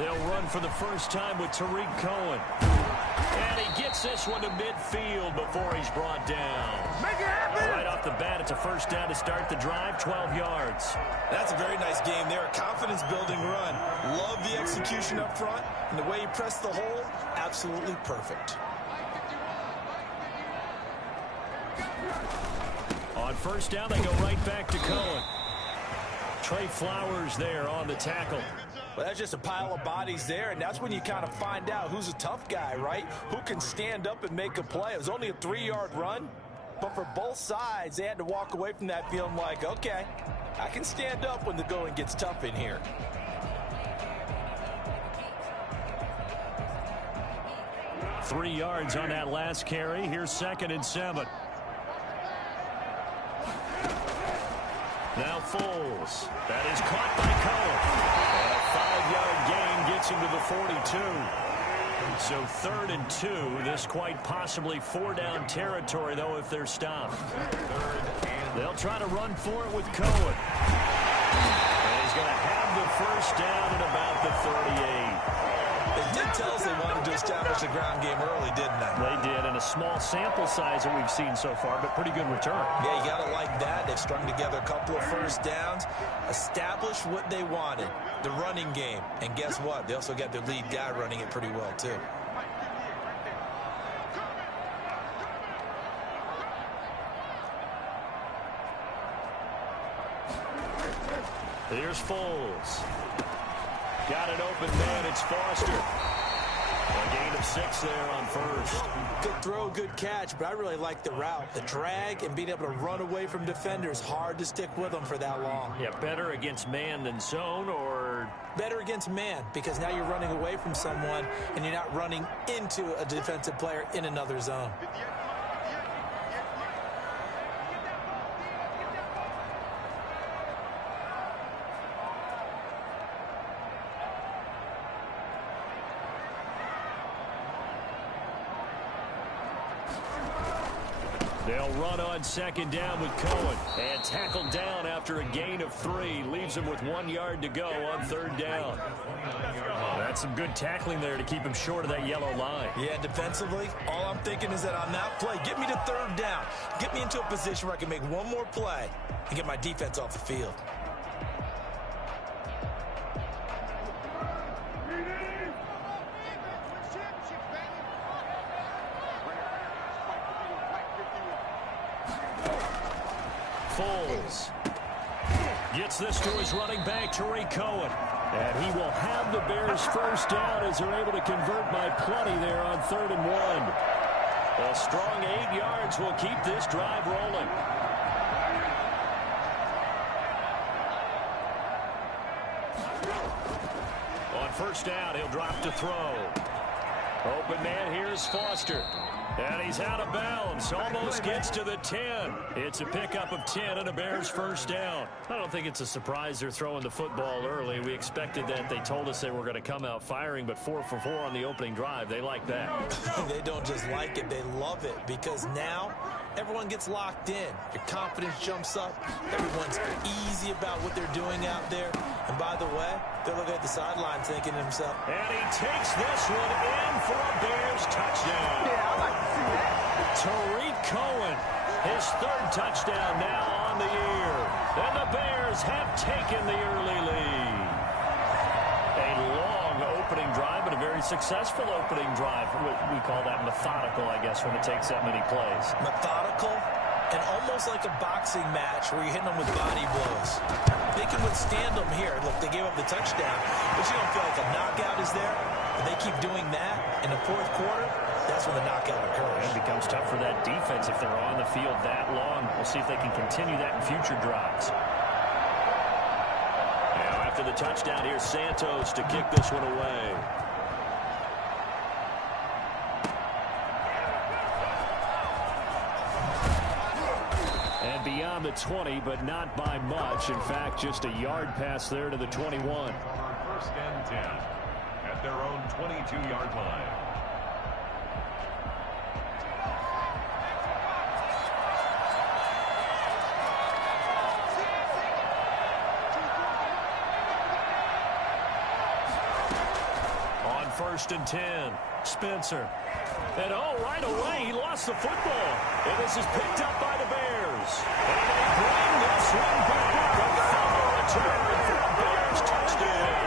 They'll run for the first time with Tariq Cohen. And he gets this one to midfield before he's brought down. Make it happen! Right off the bat, it's a first down to start the drive, 12 yards. That's a very nice game there, a confidence-building run. Love the execution up front, and the way he pressed the hole, absolutely perfect. On first down, they go right back to Cohen. Trey Flowers there on the tackle. Well, that's just a pile of bodies there, and that's when you kind of find out who's a tough guy, right? Who can stand up and make a play. It was only a 3-yard run, but for both sides, they had to walk away from that feeling like, okay, I can stand up when the going gets tough in here. Three yards on that last carry. Here's 2nd and 7. Now Foles. That is caught by Cohen. And a 5-yard gain gets him to the 42. So 3rd and 2. This quite possibly 4-down territory, though, if they're stopped. They'll try to run for it with Cohen. And he's going to have the first down at about the 38. They did tell us they wanted to establish the ground game early, didn't they? They did, and a small sample size that we've seen so far, but pretty good return. Yeah, you got to like that. They've strung together a couple of first downs, established what they wanted, the running game. And guess what? They also got their lead guy running it pretty well, too. Here's Foles. Got it open, man. It's Foster. A gain of 6 there on first. Good throw, good catch, but I really like the route. The drag and being able to run away from defenders. Hard to stick with them for that long. Yeah, better against man than zone, or? Better against man, because now you're running away from someone and you're not running into a defensive player in another zone. They'll run on 2nd down with Cohen. And tackled down after a gain of 3. Leaves him with 1 yard to go on 3rd down. That's some good tackling there to keep him short of that yellow line. Yeah, defensively, all I'm thinking is that on that play, get me to 3rd down. Get me into a position where I can make one more play and get my defense off the field. Foles gets this to his running back, Tariq Cohen. And he will have the Bears first down as they're able to convert by plenty there on 3rd and 1. A strong 8 yards will keep this drive rolling. On first down, he'll drop to throw. Open man, here's Foster. And he's out of bounds. Almost gets to the 10. It's a pickup of 10 and a Bears first down. I don't think it's a surprise they're throwing the football early. We expected that. They told us they were going to come out firing, but 4 for 4 on the opening drive. They like that. They don't just like it, they love it, because now everyone gets locked in. Your confidence jumps up. Everyone's easy about what they're doing out there. And by the way, they're looking at the sideline thinking to himself, and he takes this one in for a Bears touchdown. Yeah, I like to see that. Tariq Cohen, his 3rd touchdown now on the year. And the Bears have taken the early lead. A long opening drive, but a very successful opening drive. We call that methodical, I guess, when it takes that many plays. Methodical and almost like a boxing match where you're hitting them with body blows. They can withstand them here. Look, they gave up the touchdown, but you don't feel like a knockout is there. If they keep doing that in the 4th quarter, that's when the knockout occurs. It becomes tough for that defense if they're on the field that long. We'll see if they can continue that in future drives. Now, after the touchdown, here's Santos to kick this one away. And beyond the 20, but not by much. In fact, just a yard pass there to the 21. First and 10 at their own 22-yard line. 1st and 10. Spencer. And right away, he lost the football. And this is picked up by the Bears. And they bring this one back. A fumble return for a Bears touchdown.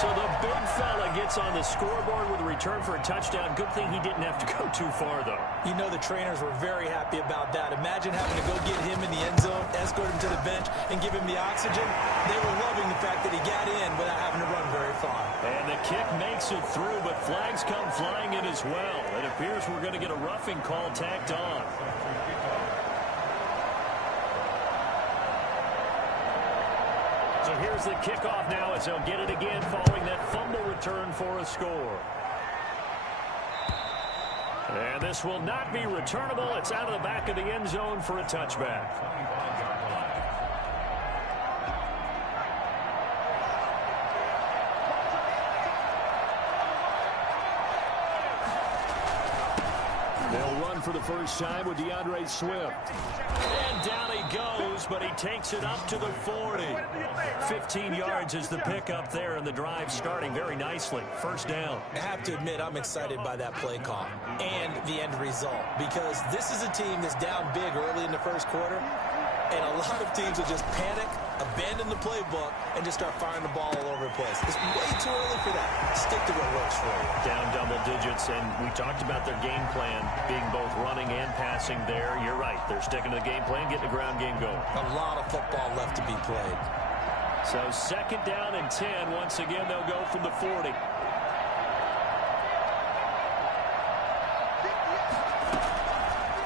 So the big fella gets on the scoreboard with a return for a touchdown. Good thing he didn't have to go too far, though. You know the trainers were very happy about that. Imagine having to go get him in the end zone, escort him to the bench, and give him the oxygen. They were loving the fact that he got in without having to run very far. And the kick makes it through, but flags come flying in as well. It appears we're going to get a roughing call tacked on. So here's the kickoff now as they'll get it again following that fumble return for a score. And this will not be returnable. It's out of the back of the end zone for a touchback. They'll run for the first time with DeAndre Swift. And down he goes, but he takes it up to the 40. 15 yards is the pickup there, and the drive starting very nicely. First down. I have to admit, I'm excited by that play call and the end result, because this is a team that's down big early in the first quarter, and a lot of teams will just panic, abandon the playbook, and just start firing the ball all over the place. It's way too early for that. Stick to what works for you. Down double digits, and we talked about their game plan being both running and passing there. You're right. They're sticking to the game plan, getting the ground game going. A lot of football left to be played. So 2nd down and 10. Once again, they'll go from the 40.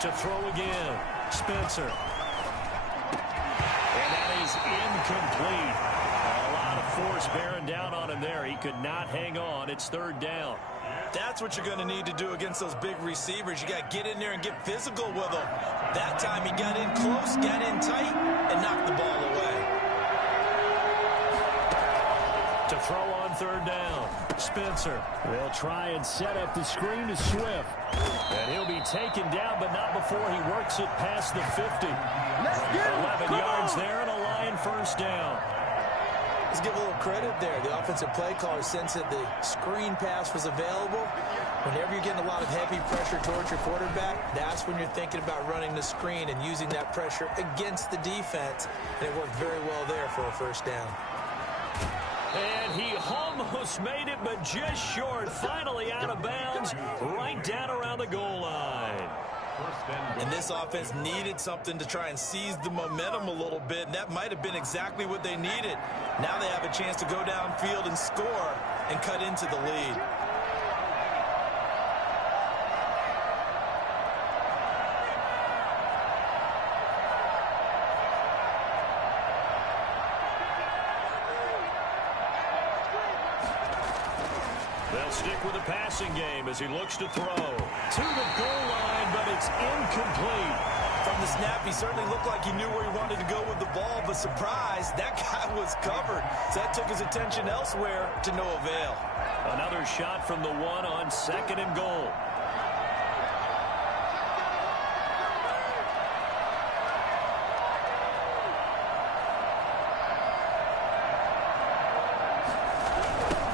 To throw again. Spencer. And that is incomplete. A lot of force bearing down on him there. He could not hang on. It's 3rd down. That's what you're going to need to do against those big receivers. You got to get in there and get physical with them. That time he got in close, got in tight, and knocked the ball away. To throw on 3rd down. Spencer will try and set up the screen to Swift. And he'll be taken down, but not before he works it past the 50. 11 yards there and a Lion first down. Let's give a little credit there. The offensive play caller sensed that the screen pass was available. Whenever you're getting a lot of heavy pressure towards your quarterback, that's when you're thinking about running the screen and using that pressure against the defense. And it worked very well there for a first down. And he almost made it, but just short. Finally out of bounds, right down around the goal line. And this offense needed something to try and seize the momentum a little bit, and that might have been exactly what they needed. Now they have a chance to go downfield and score and cut into the lead. They'll stick with the passing game as he looks to throw. To the goal line, but it's incomplete. From the snap, he certainly looked like he knew where he wanted to go with the ball, but surprise, that guy was covered. So that took his attention elsewhere to no avail. Another shot from the 1 on 2nd and goal.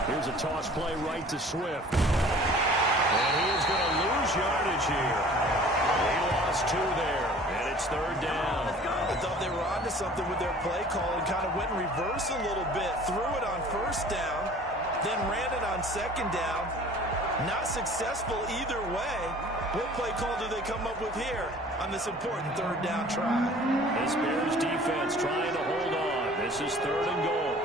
Here's a toss play right to Swift. And he is going to lose yardage here. He lost 2 there, and it's 3rd down. I thought they were onto something with their play call and kind of went in reverse a little bit. Threw it on 1st down, then ran it on 2nd down. Not successful either way. What play call do they come up with here on this important 3rd down try? This Bears defense trying to hold on. This is 3rd and goal.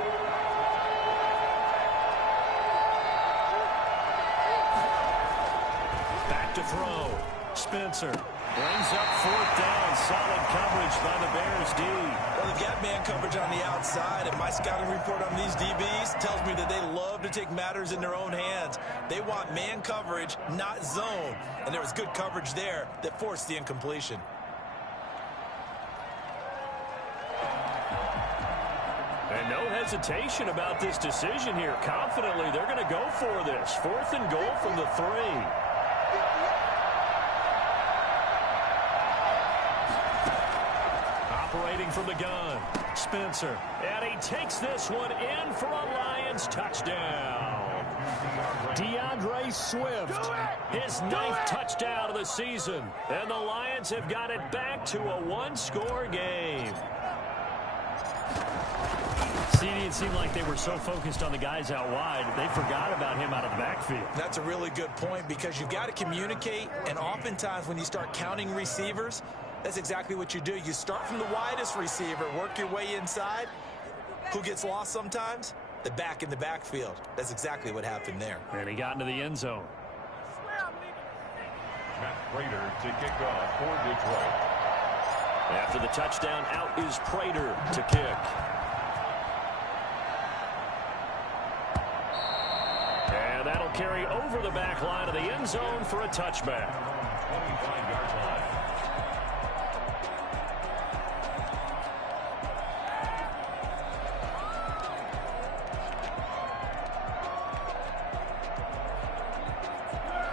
To throw. Spencer brings up 4th down. Solid coverage by the Bears D. Well, they've got man coverage on the outside, and my scouting report on these DBs tells me that they love to take matters in their own hands. They want man coverage, not zone. And there was good coverage there that forced the incompletion. And no hesitation about this decision here. Confidently, they're going to go for this. 4th and goal from the 3. Operating from the gun. Spencer. And he takes this one in for a Lions touchdown. DeAndre Swift, his ninth touchdown of the season. And the Lions have got it back to a one-score game. See, it seemed like they were so focused on the guys out wide, they forgot about him out of the backfield. That's a really good point because you've got to communicate, and oftentimes when you start counting receivers, that's exactly what you do. You start from the widest receiver, work your way inside. Who gets lost sometimes? The back in the backfield. That's exactly what happened there. And he got into the end zone. Matt Prater to kick off for Detroit. After the touchdown, out is Prater to kick. And that'll carry over the back line of the end zone for a touchback. 25-yard line.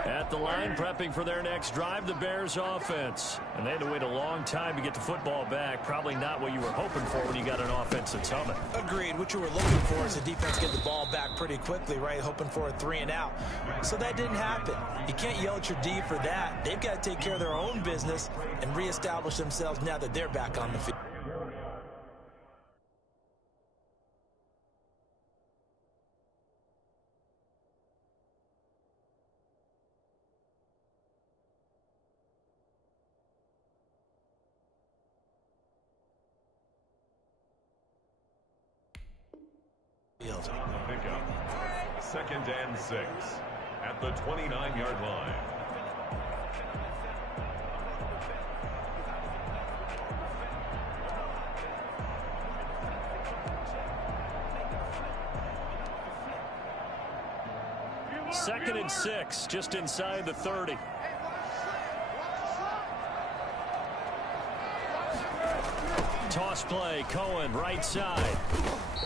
At the line, prepping for their next drive, the Bears offense. And they had to wait a long time to get the football back. Probably not what you were hoping for when you got an offense that's humming. Agreed. What you were looking for is the defense get the ball back pretty quickly, right? Hoping for a 3 and out. So that didn't happen. You can't yell at your D for that. They've got to take care of their own business and reestablish themselves now that they're back on the field. Pickup. 2nd and 6 at the 29-yard line. Second and 6, just inside the 30. Toss play, Cohen, right side.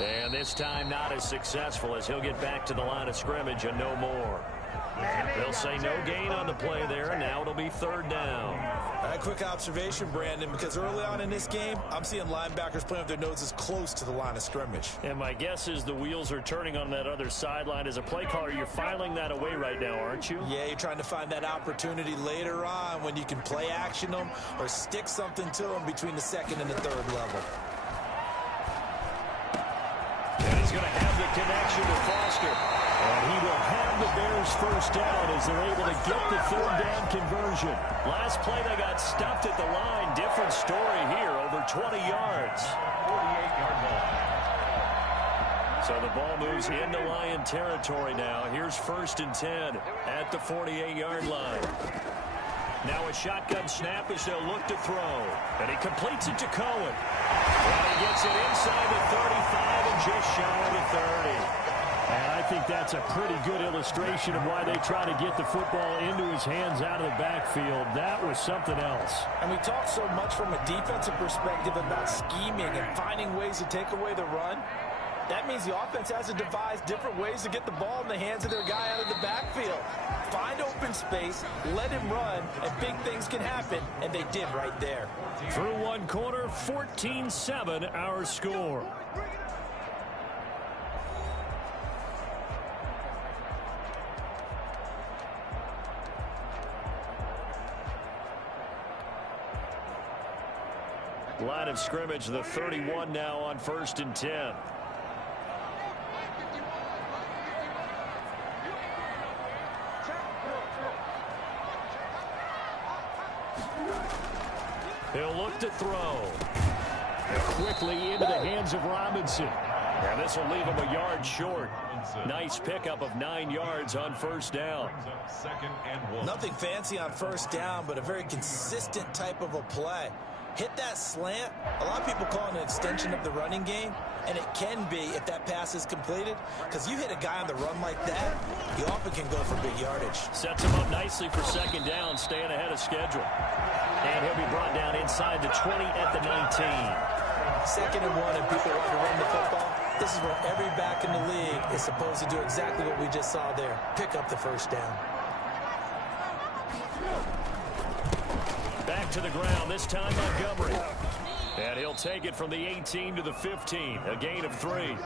And this time not as successful as he'll get back to the line of scrimmage and no more. They'll say no gain on the play there, and now it'll be 3rd down. A quick observation, Brandon, because early on in this game, I'm seeing linebackers playing with their noses close to the line of scrimmage. And my guess is the wheels are turning on that other sideline. As a play caller, you're filing that away right now, aren't you? Yeah, you're trying to find that opportunity later on when you can play action them or stick something to them between the 2nd and the 3rd level. And he's going to have the connection to Foster. And he will have the Bears first down as they're able to get the 3rd down conversion. Last play they got stuffed at the line. Different story here, over 20 yards. 48-yard line. So the ball moves into Lion territory now. Here's 1st and 10 at the 48-yard line. Now a shotgun snap as they'll look to throw. And he completes it to Cohen. And he gets it inside the 35 and just shy of the 30. And I think that's a pretty good illustration of why they try to get the football into his hands out of the backfield. That was something else. And we talk so much from a defensive perspective about scheming and finding ways to take away the run. That means the offense has to devise different ways to get the ball in the hands of their guy out of the backfield. Find open space, let him run, and big things can happen, and they did right there. Through one quarter, 14-7 our score. Line of scrimmage, the 31 now on 1st and 10. He'll look to throw. Quickly into the hands of Robinson. And this will leave him a yard short. Nice pickup of 9 yards on 1st down. 2nd and 1. Nothing fancy on 1st down, but a very consistent type of a play. Hit that slant. A lot of people call it an extension of the running game, and it can be if that pass is completed, because you hit a guy on the run like that, he often can go for big yardage. Sets him up nicely for 2nd down, staying ahead of schedule. And he'll be brought down inside the 20 at the 19. 2nd and 1, and people want to run the football. This is where every back in the league is supposed to do exactly what we just saw there. Pick up the 1st down. Back to the ground, this time Montgomery. And he'll take it from the 18 to the 15, a gain of 3.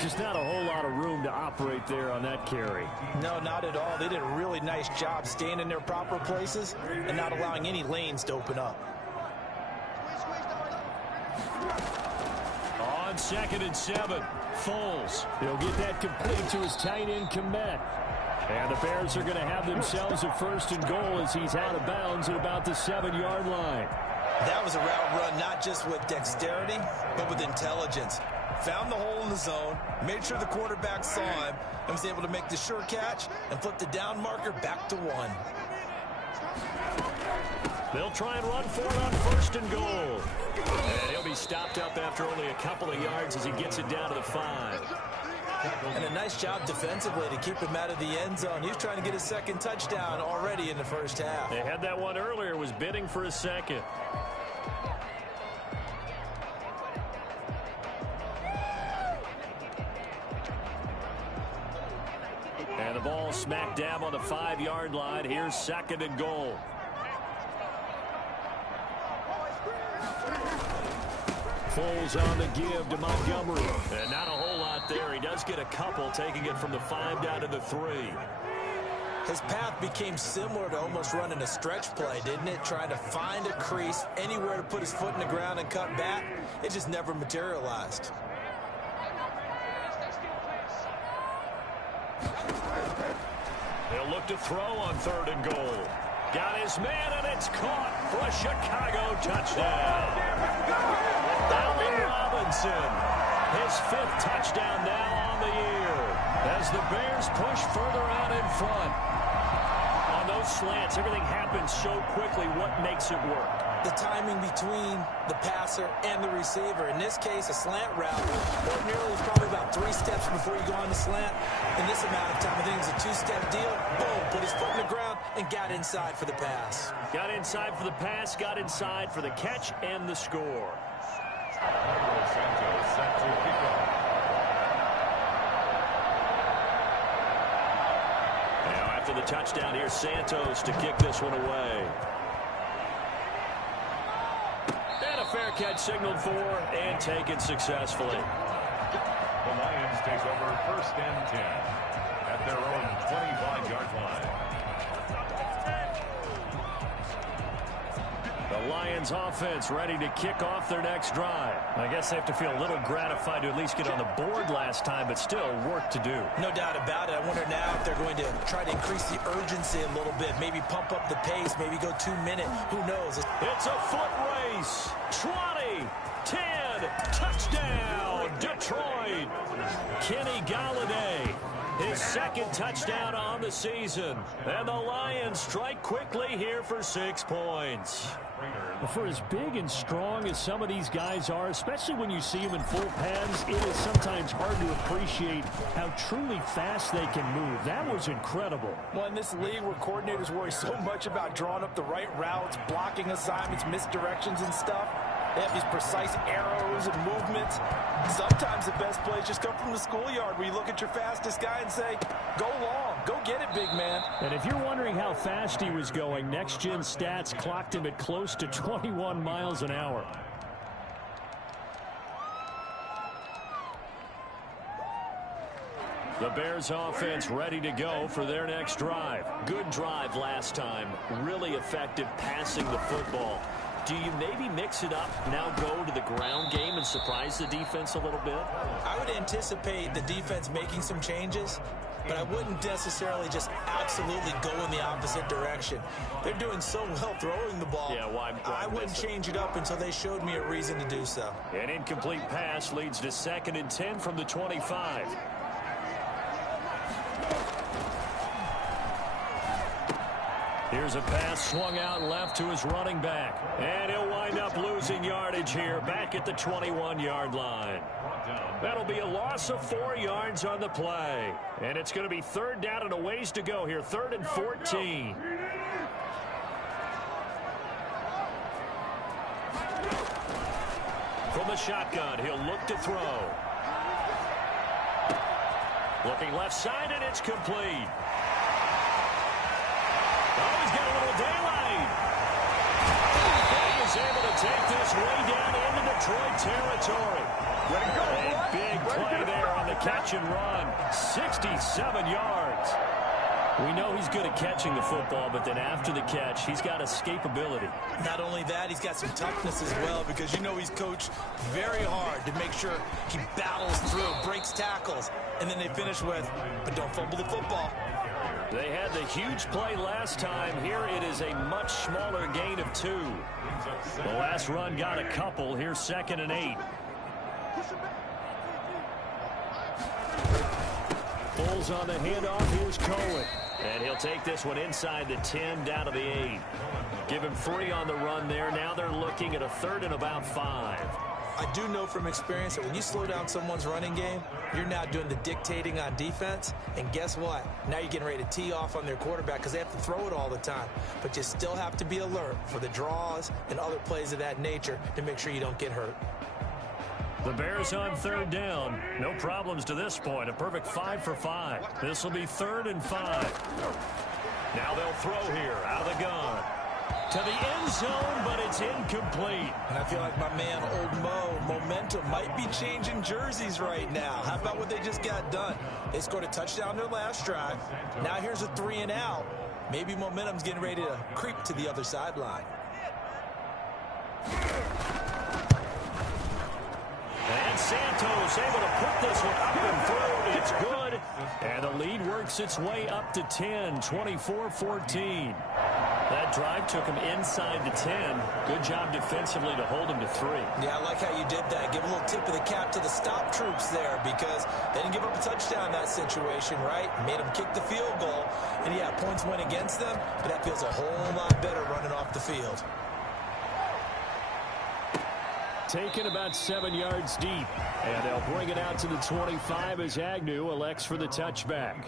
Just not a whole lot of room to operate there on that carry. No, not at all. They did a really nice job staying in their proper places and not allowing any lanes to open up. On 2nd and 7, Foles. He'll get that complete to his tight end, Komet. And the Bears are going to have themselves a 1st and goal as he's out of bounds at about the 7-yard line. That was a route run not just with dexterity, but with intelligence. Found the hole in the zone, made sure the quarterback saw him, and was able to make the sure catch and flip the down marker back to 1. They'll try and run for it on 1st and goal. And he'll be stopped up after only a couple of yards as he gets it down to the 5. And a nice job defensively to keep him out of the end zone. He was trying to get his 2nd touchdown already in the 1st half. They had that one earlier, was bidding for a 2nd. And the ball smack dab on the 5-yard line. Here's 2nd and goal. Foles on the give to Montgomery. And not a whole lot there. He does get a couple, taking it from the 5 down to the 3. His path became similar to almost running a stretch play, didn't it? Trying to find a crease, anywhere to put his foot in the ground and cut back. It just never materialized. They'll look to throw on 3rd and goal. Got his man, and it's caught for a Chicago touchdown. Allen Robinson, his 5th touchdown now on the year, as the Bears push further out in front. On those slants, everything happens so quickly. What makes it work? The timing between the passer and the receiver. In this case, a slant route. Ordinarily, it's probably about 3 steps before you go on the slant. In this amount of time, I think it's a 2-step deal. Boom, put his foot in the ground and got inside for the pass. Got inside for the pass, got inside for the catch and the score. Now after the touchdown, here's Santos to kick this one away. And a fair catch signaled for and taken successfully. The Lions take over 1st and 10 at their own 25-yard line. The Lions offense ready to kick off their next drive. I guess they have to feel a little gratified to at least get on the board last time, but still work to do. No doubt about it. I wonder now if they're going to try to increase the urgency a little bit, maybe pump up the pace, maybe go 2-minute. Who knows? It's a foot race. 20, 10, touchdown, Detroit. Kenny Galladay, his 2nd touchdown on the season. And the Lions strike quickly here for 6 points. For as big and strong as some of these guys are, especially when you see them in full pads, it is sometimes hard to appreciate how truly fast they can move. That was incredible. Well, in this league where coordinators worry so much about drawing up the right routes, blocking assignments, misdirections and stuff, they have these precise arrows and movements. Sometimes the best plays just come from the schoolyard where you look at your fastest guy and say, go long, go get it, big man. And if you're wondering how fast he was going, Next Gen Stats clocked him at close to 21 miles an hour. The Bears offense ready to go for their next drive. Good drive last time. Really effective passing the football. Do you maybe mix it up, now go to the ground game and surprise the defense a little bit? I would anticipate the defense making some changes, but I wouldn't necessarily just absolutely go in the opposite direction. They're doing so well throwing the ball. Yeah, why I wouldn't change it up until they showed me a reason to do so. An incomplete pass leads to 2nd and 10 from the 25. Here's a pass swung out left to his running back. And he'll wind up losing yardage here back at the 21-yard line. That'll be a loss of 4 yards on the play. And it's going to be 3rd down and a ways to go here. 3rd and 14. From the shotgun, he'll look to throw. Looking left side, and it's complete. Oh, he's got a little daylight. He is He's able to take this way down into Detroit territory. A big play there on the catch and run. 67 yards. We know he's good at catching the football, but then after the catch, he's got escapability. Not only that, he's got some toughness as well, because you know he's coached very hard to make sure he battles through, breaks tackles, and then they finish with, but don't fumble the football. They had the huge play last time. Here it is a much smaller gain of 2. The last run got a couple. Here's 2nd and 8. Bulls on the handoff. Here's Cohen. And he'll take this one inside the 10, down to the 8. Give him 3 on the run there. Now they're looking at a 3rd and about 5. I do know from experience that when you slow down someone's running game, you're now doing the dictating on defense. And guess what? Now you're getting ready to tee off on their quarterback because they have to throw it all the time. But you still have to be alert for the draws and other plays of that nature to make sure you don't get hurt. The Bears on 3rd down. No problems to this point. A perfect 5 for 5. This will be 3rd and 5. Now they'll throw here out of the gun. To the end zone, but it's incomplete. And I feel like my man, Old Mo, momentum might be changing jerseys right now. How about what they just got done? They scored a touchdown their last drive. Now here's a 3 and out. Maybe momentum's getting ready to creep to the other sideline. And Santos able to put this one up and through. It's good. And the lead works its way up to 10, 24-14. That drive took him inside the 10. Good job defensively to hold him to 3. Yeah, I like how you did that. Give a little tip of the cap to the stop troops there, because they didn't give up a touchdown in that situation, right? Made them kick the field goal. And yeah, points went against them, but that feels a whole lot better running off the field. Taken about 7 yards deep. And they'll bring it out to the 25 as Agnew elects for the touchback.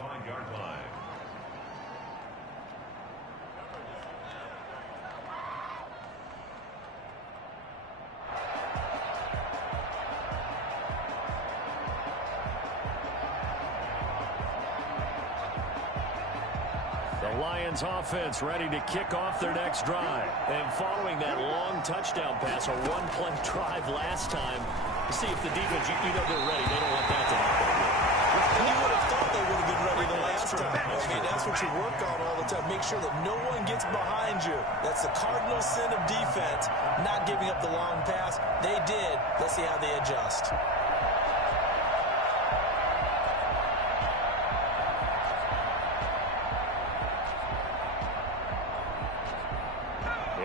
Lions offense ready to kick off their next drive. And following that long touchdown pass, a one-play drive last time, you see if the defense, you know they're ready. They don't want that to happen again. You would have thought they would have been ready the last time. I mean, that's what you work on all the time. Make sure that no one gets behind you. That's the cardinal sin of defense, not giving up the long pass. They did. Let's see how they adjust.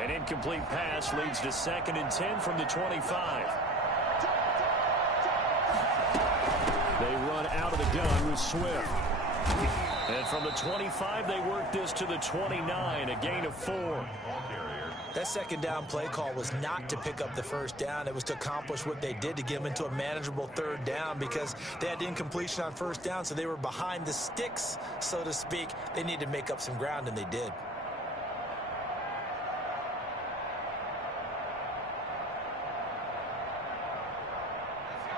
An incomplete pass leads to 2nd and 10 from the 25. They run out of the gun with Swift. And from the 25, they work this to the 29, a gain of 4. That 2nd down play call was not to pick up the 1st down. It was to accomplish what they did, to get them into a manageable 3rd down, because they had incompletion on 1st down, so they were behind the sticks, so to speak. They needed to make up some ground, and they did.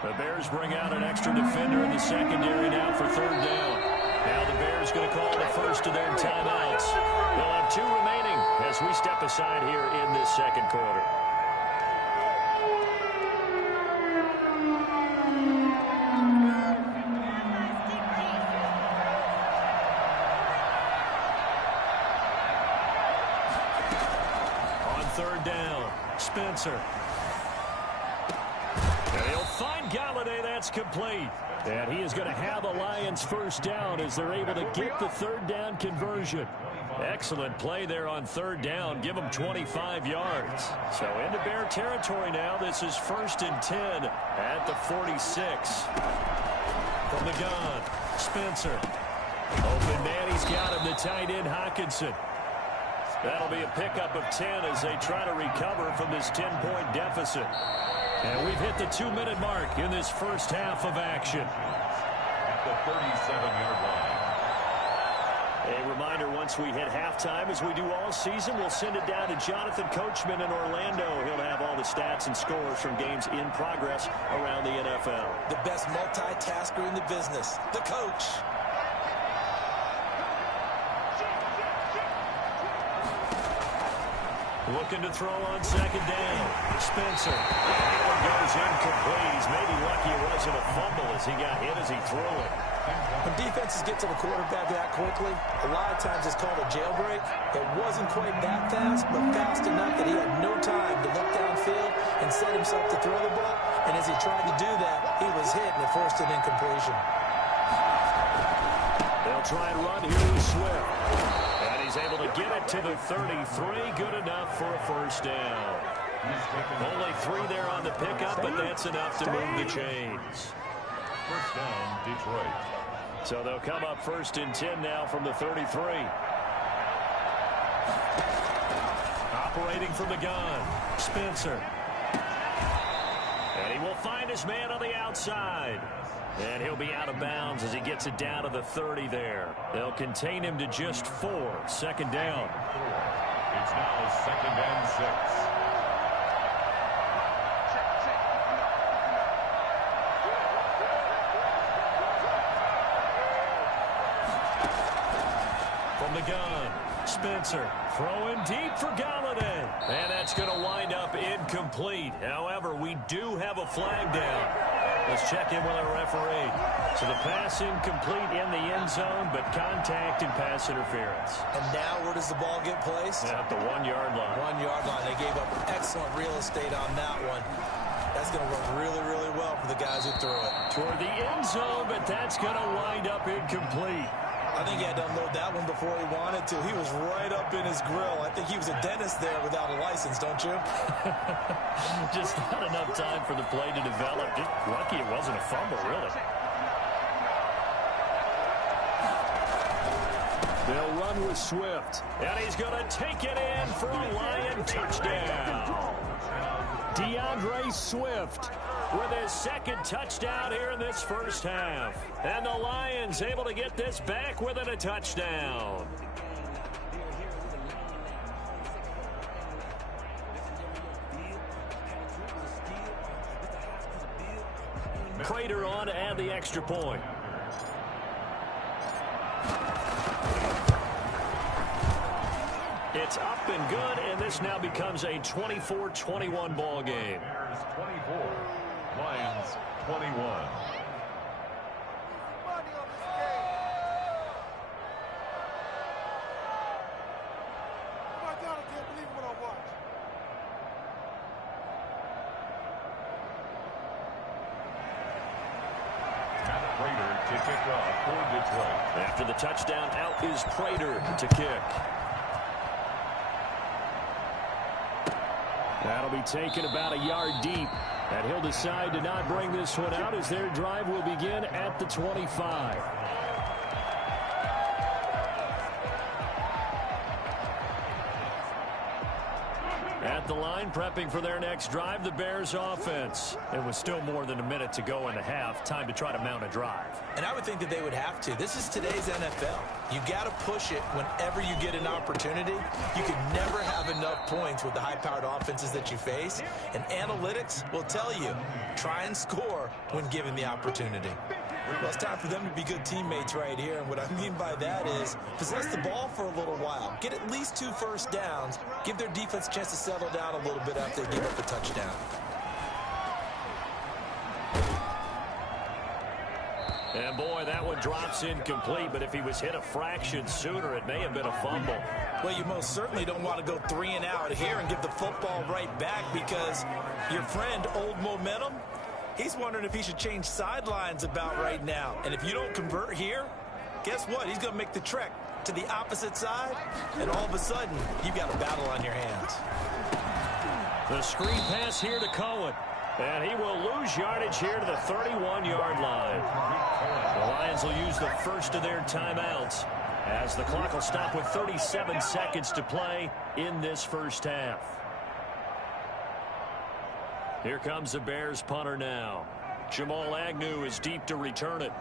The Bears bring out an extra defender in the secondary now for 3rd down. Now the Bears going to call the first of their timeouts. They'll have 2 remaining as we step aside here in this 2nd quarter. On 3rd down, Spencer. And he'll find Galladay. That's complete. And he is going to have the Lions 1st down as they're able to get the 3rd down conversion. Excellent play there on 3rd down. Give them 25 yards. So into Bear territory now. This is 1st and 10 at the 46. From the gun, Spencer. Open man, he's got him, the tight end, Hockenson. That'll be a pickup of 10 as they try to recover from this 10-point deficit. And we've hit the 2-minute mark in this first half of action. At the 37-yard line. A reminder, once we hit halftime, as we do all season, we'll send it down to Jonathan Coachman in Orlando. He'll have all the stats and scores from games in progress around the NFL. The best multitasker in the business, the coach. Looking to throw on second down. Spencer. That one goes incomplete. He's maybe lucky it wasn't a fumble as he got hit as he threw it. When defenses get to the quarterback that quickly, a lot of times it's called a jailbreak. It wasn't quite that fast, but fast enough that he had no time to look downfield and set himself to throw the ball. And as he tried to do that, he was hit and it forced an incompletion. They'll try and run here with Swift. And he's able to get it to the 33. Good enough for a first down. Only 3 there on the pickup, but that's enough to move the chains. First down, Detroit. So they'll come up 1st and 10 now from the 33. Operating from the gun, Spencer. And he will find his man on the outside. And he'll be out of bounds as he gets it down to the 30 there. They'll contain him to just 4. Second down. It's now 2nd and 6. The gun, Spencer throwing deep for Galladay, and that's going to wind up incomplete. However, we do have a flag down. Let's check in with our referee. So the pass incomplete in the end zone, but contact and pass interference. And now where does the ball get placed? At the 1-yard line. 1-yard line. They gave up excellent real estate on that one. That's going to work really, really well for the guys who threw it. Toward the end zone, but that's going to wind up incomplete. I think he had to unload that one before he wanted to. He was right up in his grill. I think he was a dentist there without a license, don't you? Just not enough time for the play to develop. Just lucky it wasn't a fumble, really. They'll run with Swift. And he's going to take it in for a Lion touchdown. DeAndre Swift with his 2nd touchdown here in this first half. And the Lions able to get this back within a touchdown. Prater on to add the extra point. It's up and good, and this now becomes a 24-21 ball game. Bears 24, Lions 21. Prater to kick off for Detroit. After the touchdown, out is Prater to kick. That'll be taken about a yard deep. And he'll decide to not bring this one out as their drive will begin at the 25. At the line, prepping for their next drive, the Bears offense. It was still more than a minute to go in the half. Time to try to mount a drive. And I would think that they would have to. This is today's NFL. You got to push it whenever you get an opportunity. You can never have enough points with the high-powered offenses that you face. And analytics will tell you, try and score when given the opportunity. Well, it's time for them to be good teammates right here. And what I mean by that is possess the ball for a little while. Get at least 2 first downs. Give their defense a chance to settle down a little bit after they give up a touchdown. And boy, that one drops incomplete, but if he was hit a fraction sooner, it may have been a fumble. Well, you most certainly don't want to go 3 and out here and give the football right back because your friend, Old Momentum, he's wondering if he should change sidelines about right now. And if you don't convert here, guess what? He's going to make the trek to the opposite side, and all of a sudden, you've got a battle on your hands. The screen pass here to Cohen. And he will lose yardage here to the 31-yard line. The Lions will use the first of their timeouts as the clock will stop with 37 seconds to play in this first half. Here comes the Bears punter now. Jamal Agnew is deep to return it.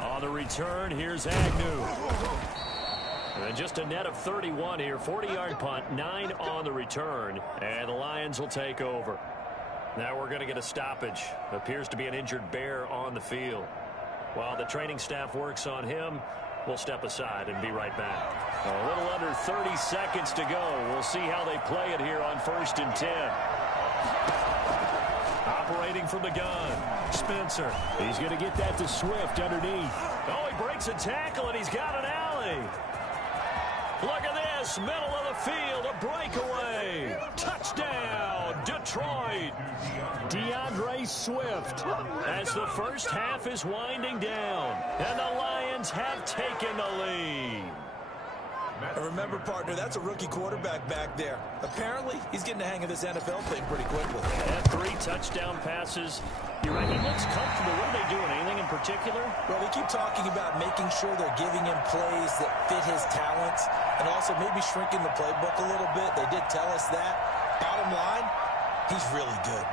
On the return, here's Agnew. And just a net of 31 here, 40-yard punt, 9 on the return, and the Lions will take over. Now we're going to get a stoppage. Appears to be an injured Bear on the field. While the training staff works on him, we'll step aside and be right back. A little under 30 seconds to go. We'll see how they play it here on 1st and 10. Operating from the gun, Spencer. He's going to get that to Swift underneath. Oh, he breaks a tackle, and he's got an alley. Look at this, middle of the field, a breakaway. Touchdown, Detroit. DeAndre Swift. As the first half is winding down, and the Lions have taken the lead. And remember, partner, that's a rookie quarterback back there. Apparently, he's getting the hang of this NFL thing pretty quickly. And 3 touchdown passes. He looks comfortable. What are they doing? Anything in particular? Well, they keep talking about making sure they're giving him plays that fit his talents and also maybe shrinking the playbook a little bit. They did tell us that. Bottom line, he's really good.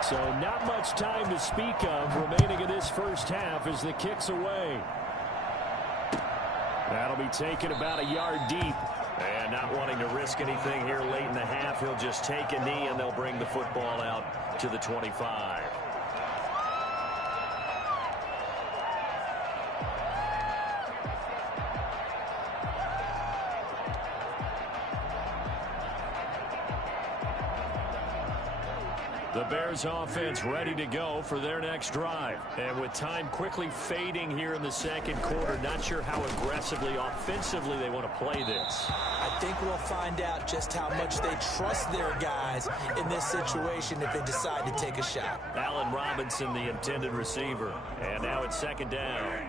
So not much time to speak of remaining in this first half as the kick's away. That'll be taken about a yard deep. And not wanting to risk anything here late in the half, he'll just take a knee and they'll bring the football out to the 25. The Bears offense ready to go for their next drive. And with time quickly fading here in the second quarter, not sure how aggressively, offensively they want to play this. I think we'll find out just how much they trust their guys in this situation if they decide to take a shot. Allen Robinson, the intended receiver. And now it's 2nd down.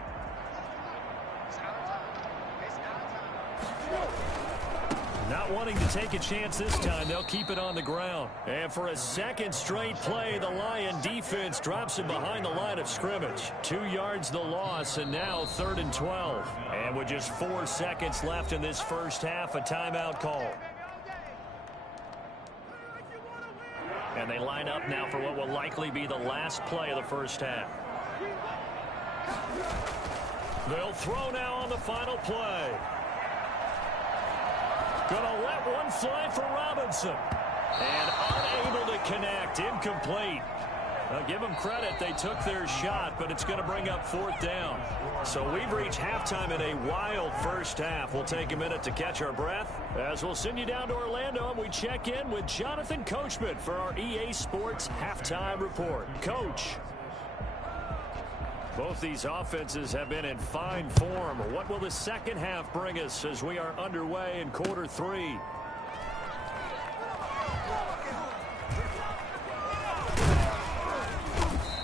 Not wanting to take a chance this time, they'll keep it on the ground. And for a second straight play, the Lion defense drops him behind the line of scrimmage. 2 yards the loss, and now 3rd and 12. And with just 4 seconds left in this first half, a timeout call. And they line up now for what will likely be the last play of the first half. They'll throw now on the final play. Gonna let one fly for Robinson. And unable to connect. Incomplete. I'll give them credit. They took their shot, but it's going to bring up 4th down. So we've reached halftime in a wild first half. We'll take a minute to catch our breath as we'll send you down to Orlando and we check in with Jonathan Coachman for our EA Sports Halftime Report. Coach. Both these offenses have been in fine form. What will the second half bring us as we are underway in quarter 3?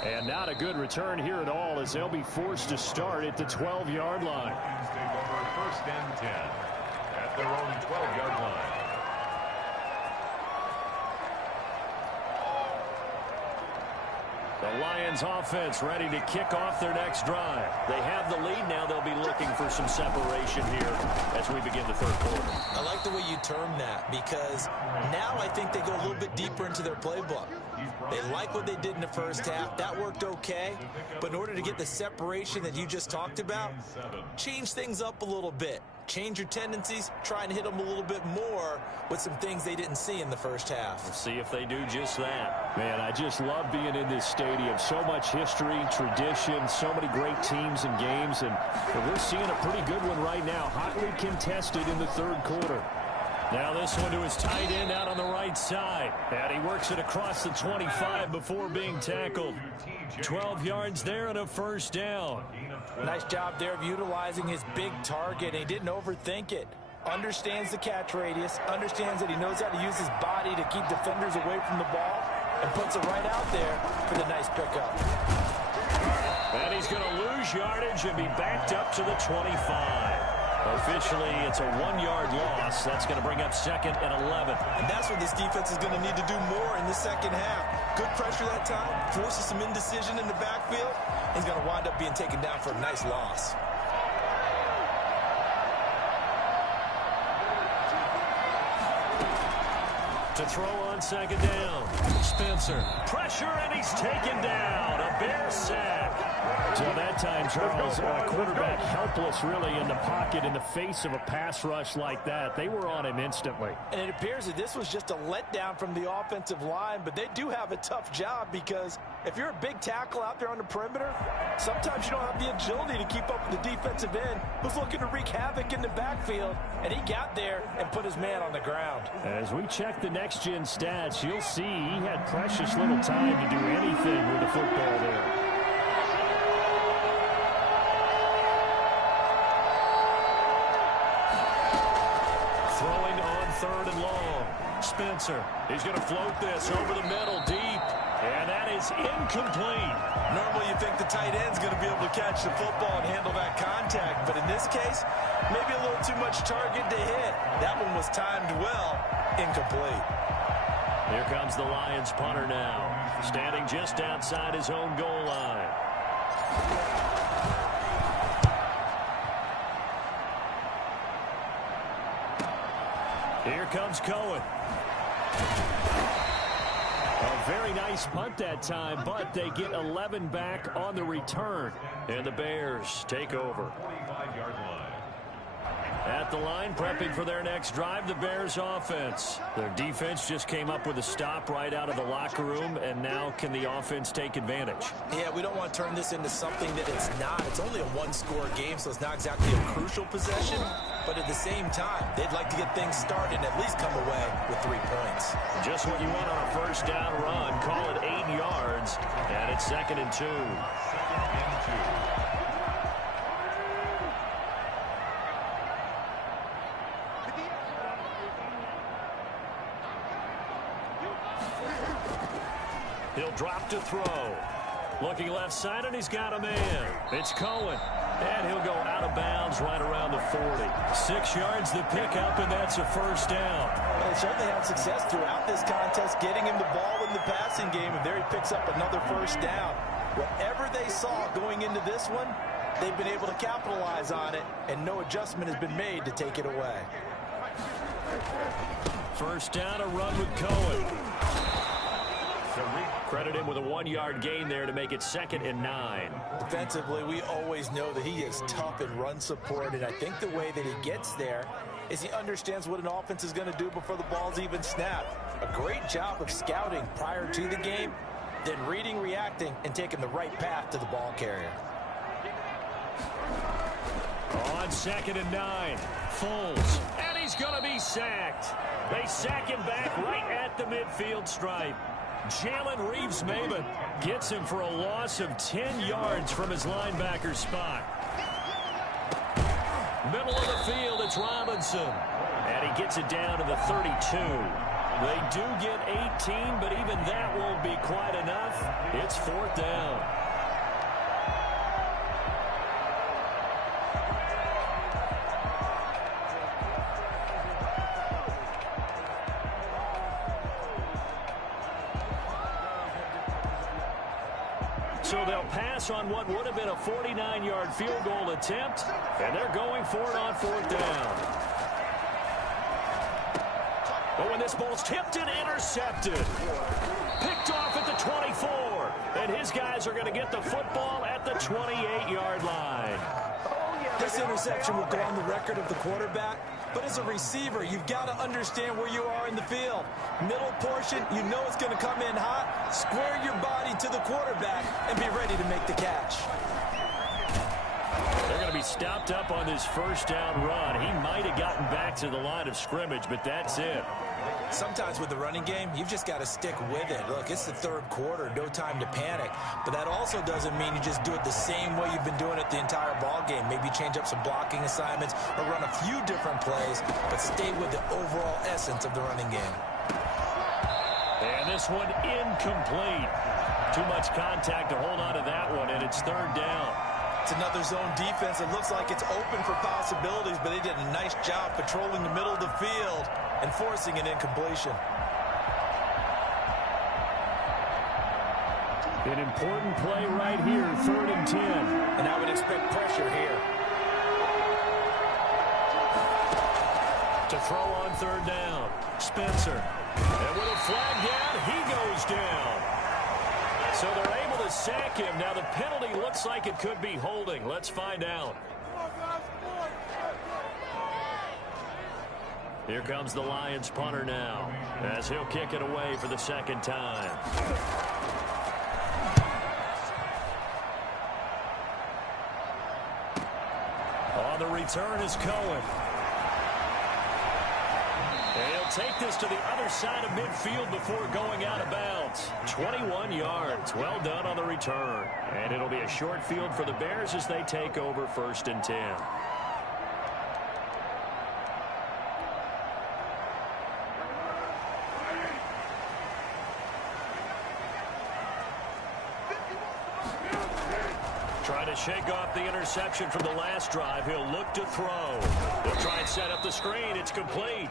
And not a good return here at all as they'll be forced to start at the 12-yard line. Take over 1st and 10 at their own 12-yard line. The Lions offense ready to kick off their next drive. They have the lead now. They'll be looking for some separation here as we begin the 3rd quarter. I like the way you term that because now I think they go a little bit deeper into their playbook. They like what they did in the first half. That worked okay. But in order to get the separation that you just talked about, change things up a little bit. Change your tendencies, try and hit them a little bit more with some things they didn't see in the first half. We'll see if they do just that. Man, I just love being in this stadium. So much history, tradition, so many great teams and games, and we're seeing a pretty good one right now. Hotly contested in the 3rd quarter. Now this one to his tight end out on the right side. And he works it across the 25 before being tackled. 12 yards there and a 1st down. Nice job there of utilizing his big target. He didn't overthink it. Understands the catch radius. Understands that he knows how to use his body to keep defenders away from the ball. And puts it right out there for the nice pickup. And he's going to lose yardage and be backed up to the 25. Officially, it's a 1-yard loss. That's going to bring up 2nd and 11. And that's what this defense is going to need to do more in the second half. Good pressure that time, forces some indecision in the backfield. He's going to wind up being taken down for a nice loss. To throw on 2nd down. Spencer. Pressure, and he's taken down. A Bear sack. So that time, Charles, quarterback helpless really in the pocket in the face of a pass rush like that. They were on him instantly. And it appears that this was just a letdown from the offensive line, but they do have a tough job because if you're a big tackle out there on the perimeter, sometimes you don't have the agility to keep up with the defensive end who's looking to wreak havoc in the backfield, and he got there and put his man on the ground. As we check the next-gen stats, you'll see he had precious little time to do anything with the football there. Third and long. Spencer. He's going to float this over the middle deep. And that is incomplete. Normally you think the tight end's going to be able to catch the football and handle that contact. But in this case, maybe a little too much target to hit. That one was timed well. Incomplete. Here comes the Lions punter now. Standing just outside his own goal line. Here comes Cohen. A very nice punt that time, but they get 11 back on the return. And the Bears take over. 25-yard line. At the line, prepping for their next drive, the Bears offense. Their defense just came up with a stop right out of the locker room, and now can the offense take advantage? Yeah, we don't want to turn this into something that it's not. It's only a one-score game, so it's not exactly a crucial possession. But at the same time, they'd like to get things started and at least come away with 3 points. Just what you want on a first down run. Call it 8 yards, and it's 2nd and 2. 2nd and 2. He'll drop to throw. Looking left side, and he's got a man. It's Cohen. And he'll go out of bounds right around the 40. 6 yards the pickup, and that's a first down. Well, they certainly had success throughout this contest, getting him the ball in the passing game, and there he picks up another first down. Whatever they saw going into this one, they've been able to capitalize on it, and no adjustment has been made to take it away. First down, a run with Cohen. Credit him with a 1-yard gain there to make it 2nd and 9. Defensively, we always know that he is tough in run support, and I think the way that he gets there is he understands what an offense is going to do before the ball's even snapped. A great job of scouting prior to the game, then reading, reacting, and taking the right path to the ball carrier. On 2nd and 9, Foles, and he's going to be sacked. They sack him back right at the midfield stripe. Jalen Reeves-Maybin gets him for a loss of 10 yards from his linebacker spot. Middle of the field, it's Robinson. And he gets it down to the 32. They do get 18, but even that won't be quite enough. It's 4th down. So they'll pass on what would have been a 49-yard field goal attempt, and they're going for it on 4th down. But when this ball's tipped and intercepted, picked off at the 24, and his guys are going to get the football at the 28-yard line. This interception will go on the record of the quarterback, but as a receiver, you've got to understand where you are in the field. Middle portion, you know it's going to come in hot. Square your body to the quarterback and be ready to make the catch. They're going to be stopped up on this first down run. He might have gotten back to the line of scrimmage, but that's it. Sometimes with the running game, you've just got to stick with it. Look, it's the 3rd quarter, no time to panic. But that also doesn't mean you just do it the same way you've been doing it the entire ball game. Maybe change up some blocking assignments or run a few different plays, but stay with the overall essence of the running game. And this one incomplete. Too much contact to hold on to that one, and it's 3rd down. It's another zone defense. It looks like it's open for possibilities, but they did a nice job patrolling the middle of the field and forcing an incompletion. An important play right here, 3rd and 10. And I would expect pressure here. To throw on 3rd down, Spencer. And with a flag down, he goes down. So they're able to sack him. Now the penalty looks like it could be holding. Let's find out. Here comes the Lions punter now as he'll kick it away for the second time. On the return is Cohen. He'll take this to the other side of midfield before going out of bounds. 21 yards. Well done on the return. And it'll be a short field for the Bears as they take over 1st and 10. Trying to shake off the interception from the last drive. He'll look to throw. He'll try and set up the screen. It's complete.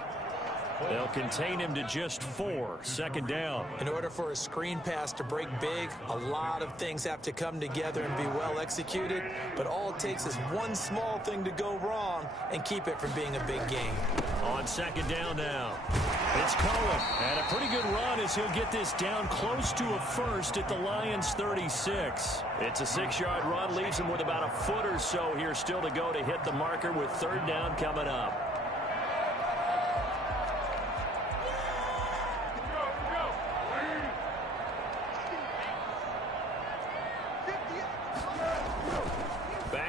They'll contain him to just 4. Second down. In order for a screen pass to break big, a lot of things have to come together and be well executed. But all it takes is one small thing to go wrong and keep it from being a big game. On second down now. It's Cohen. And a pretty good run as he'll get this down close to a first at the Lions 36. It's a 6-yard run. Leaves him with about a foot or so here still to go to hit the marker with third down coming up.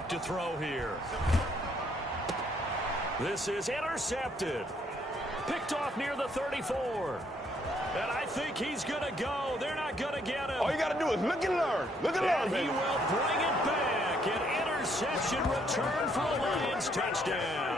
To throw here. This is intercepted. Picked off near the 34. And I think he's going to go. They're not going to get him. All you got to do is look and learn. Look and learn, And baby. he will bring it back. An interception return for a Lions touchdown.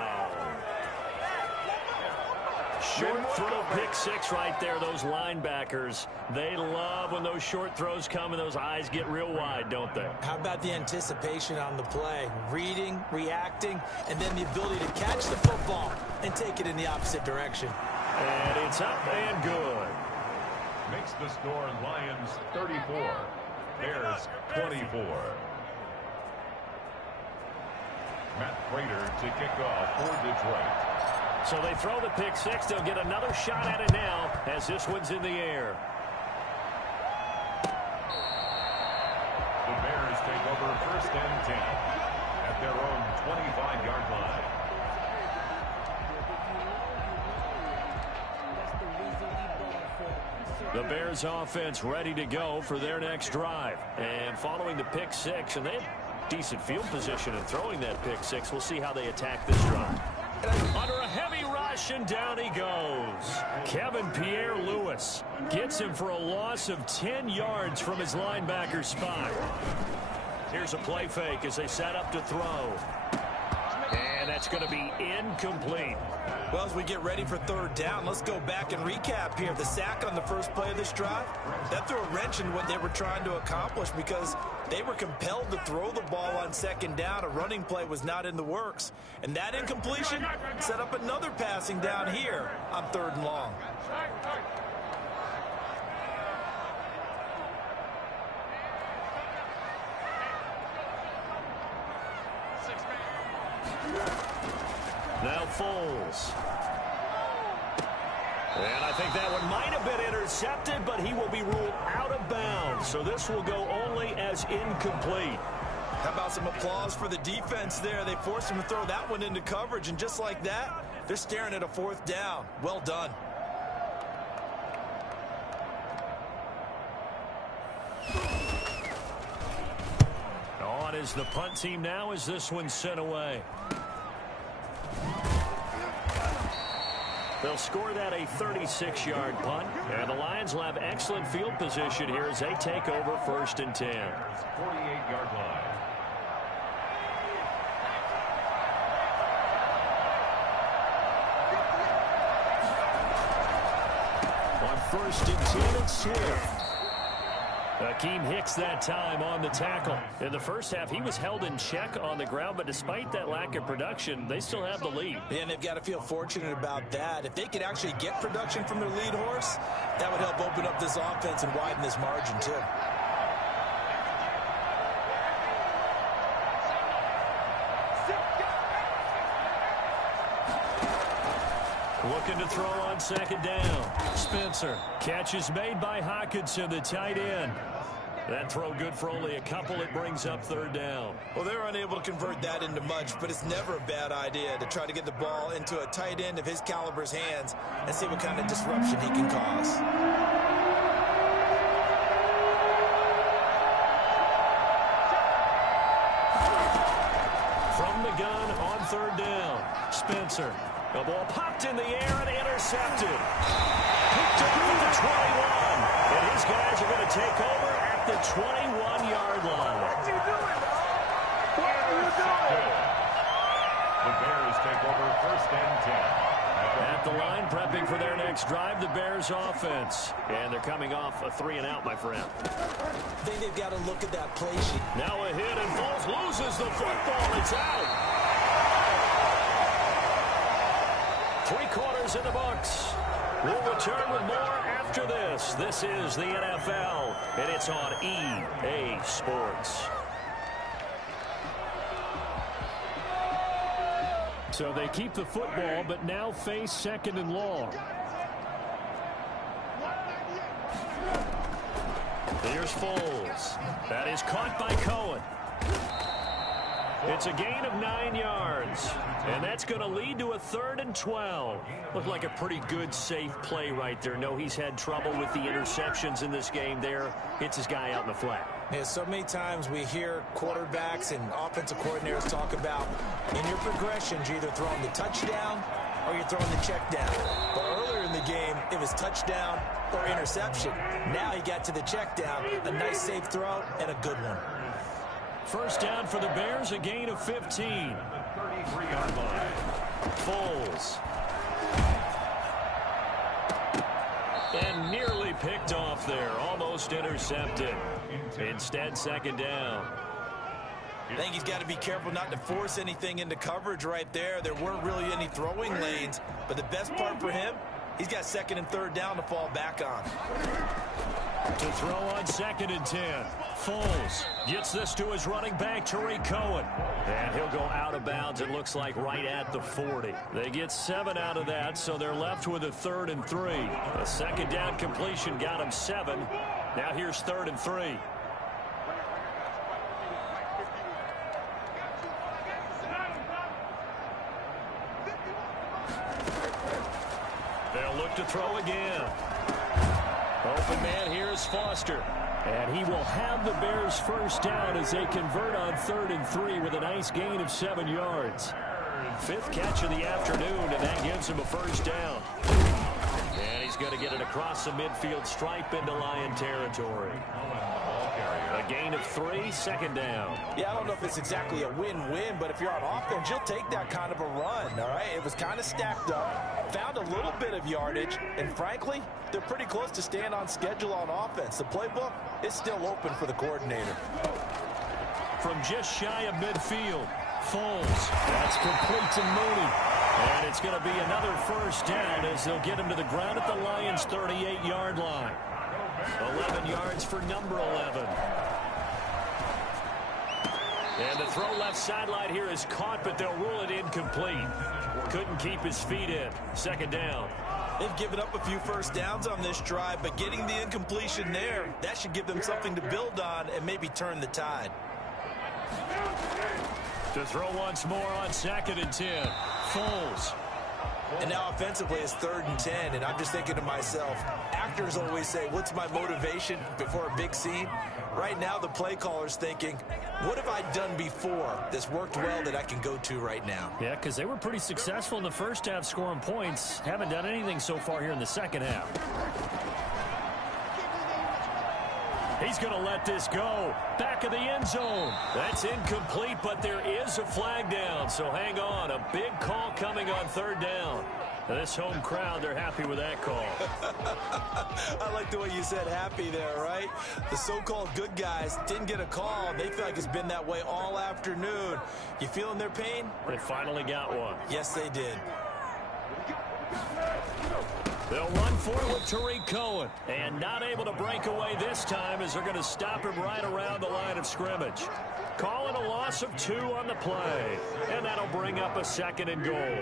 Short throw, pick 6 right there. Those linebackers, they love when those short throws come and those eyes get real wide, don't they? How about the anticipation on the play? Reading, reacting, and then the ability to catch the football and take it in the opposite direction. And it's up and good. Makes the score Lions 34, Bears 24. Matt Prater to kick off for Detroit. So they throw the pick 6. They'll get another shot at it now as this one's in the air. The Bears take over 1st and 10 at their own 25-yard line. The Bears offense ready to go for their next drive. And following the pick 6, and they have decent field position in throwing that pick 6. We'll see how they attack this drive. Under a heavy rush, and down he goes. Kevin Pierre-Louis gets him for a loss of 10 yards from his linebacker spot. Here's a play fake as they set up to throw. And that's going to be incomplete. Well, as we get ready for third down, let's go back and recap here. The sack on the first play of this drive, that threw a wrench in what they were trying to accomplish because they were compelled to throw the ball on second down. A running play was not in the works. And that incompletion set up another passing down here on 3rd and long. Now Foles. And I think that one might have been intercepted, but he will be ruled out of bounds. So this will go only as incomplete. How about some applause for the defense there? They forced him to throw that one into coverage, and just like that, they're staring at a 4th down. Well done. On is the punt team now as this one's sent away. They'll score that a 36-yard punt. And the Lions will have excellent field position here as they take over 1st and 10. 48-yard line. On 1st and 10, it's Swift. Akeem Hicks that time on the tackle. In the first half, he was held in check on the ground, but despite that lack of production, they still have the lead. And they've got to feel fortunate about that. If they could actually get production from their lead horse, that would help open up this offense and widen this margin, too. Looking to throw on second down. Spencer. Catch is made by Hawkinson, the tight end. That throw good for only a couple. It brings up third down. Well, they're unable to convert that into much, but it's never a bad idea to try to get the ball into a tight end of his caliber's hands and see what kind of disruption he can cause. From the gun on third down, Spencer. The ball popped in the air and intercepted. Picked off at the 21. And his guys are going to take over at the 21-yard line. What you doing, dog? What are you doing? The Bears take over first and 10. At the line, prepping for their next drive, the Bears offense. And they're coming off a 3-and-out, my friend. I think they've got to look at that play sheet. Now a hit, and Foles loses the football. It's out. 3 quarters in the books. We'll return with more after this. This is the NFL, and it's on EA Sports. So they keep the football, but now face second and long. Here's Foles. That is caught by Cohen. It's a gain of 9 yards, and that's going to lead to a 3rd and 12. Looked like a pretty good, safe play right there. No, he's had trouble with the interceptions in this game there. Hits his guy out in the flat. Yeah, so many times we hear quarterbacks and offensive coordinators talk about in your progressions, you're either throwing the touchdown or you're throwing the check down. But earlier in the game, it was touchdown or interception. Now he got to the check down, a nice safe throw, and a good one. First down for the Bears, a gain of 15. 33-yard line. Foles. And nearly picked off there. Almost intercepted. Instead, second down. I think he's got to be careful not to force anything into coverage right there. There weren't really any throwing lanes. But the best part for him, he's got 2nd and 3rd down to fall back on. To throw on 2nd and 10. Foles gets this to his running back, Tariq Cohen. And he'll go out of bounds, it looks like, right at the 40. They get 7 out of that, so they're left with a 3rd and 3. A second down completion got him 7. Now here's 3rd and 3. They'll look to throw again. Open man, here's Foster. And he will have the Bears first down as they convert on 3rd and 3 with a nice gain of 7 yards. 5th catch of the afternoon, and that gives him a first down. And he's going to get it across the midfield stripe into Lion territory. A gain of 3, 2nd down. Yeah, I don't know if it's exactly a win-win, but if you're on offense, you'll take that kind of a run, all right? It was kind of stacked up, found a little bit of yardage, and frankly, they're pretty close to staying on schedule on offense. The playbook is still open for the coordinator. From just shy of midfield, Foles. That's complete to Mooney. And it's going to be another first down as they'll get him to the ground at the Lions' 38-yard line. 11 yards for number 11. And the throw left sideline here is caught, but they'll rule it incomplete. Couldn't keep his feet in. 2nd down. They've given up a few first downs on this drive, but getting the incompletion there, that should give them something to build on and maybe turn the tide. To throw once more on 2nd and 10. Foles. And now offensively it's 3rd and 10, and I'm just thinking to myself, actors always say, what's my motivation before a big scene? Right now the play caller's thinking, what have I done before that's worked well that I can go to right now? Yeah, because they were pretty successful in the first half scoring points. Haven't done anything so far here in the second half. He's going to let this go. Back of the end zone. That's incomplete, but there is a flag down, so hang on. A big call coming on 3rd down. Now, this home crowd, they're happy with that call. I like the way you said happy there, right? The so-called good guys didn't get a call. They feel like it's been that way all afternoon. You feeling their pain? They finally got one. Yes, they did. They'll run for it with Tariq Cohen. And not able to break away this time as they're going to stop him right around the line of scrimmage. Calling a loss of 2 on the play. And that'll bring up a 2nd and goal.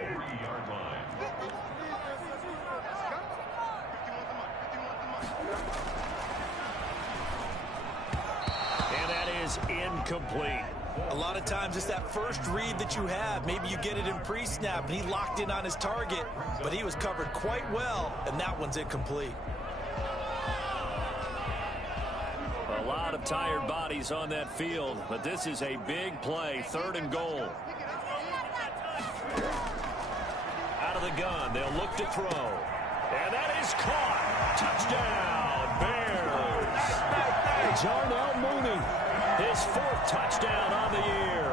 is incomplete. A lot of times it's that first read that you have. Maybe you get it in pre-snap, and he locked in on his target, but he was covered quite well, and that one's incomplete. A lot of tired bodies on that field, but this is a big play, 3rd and goal. Out of the gun, they'll look to throw. And that is caught. Touchdown, Bears. Darnell Mooney. His 4th touchdown on the year.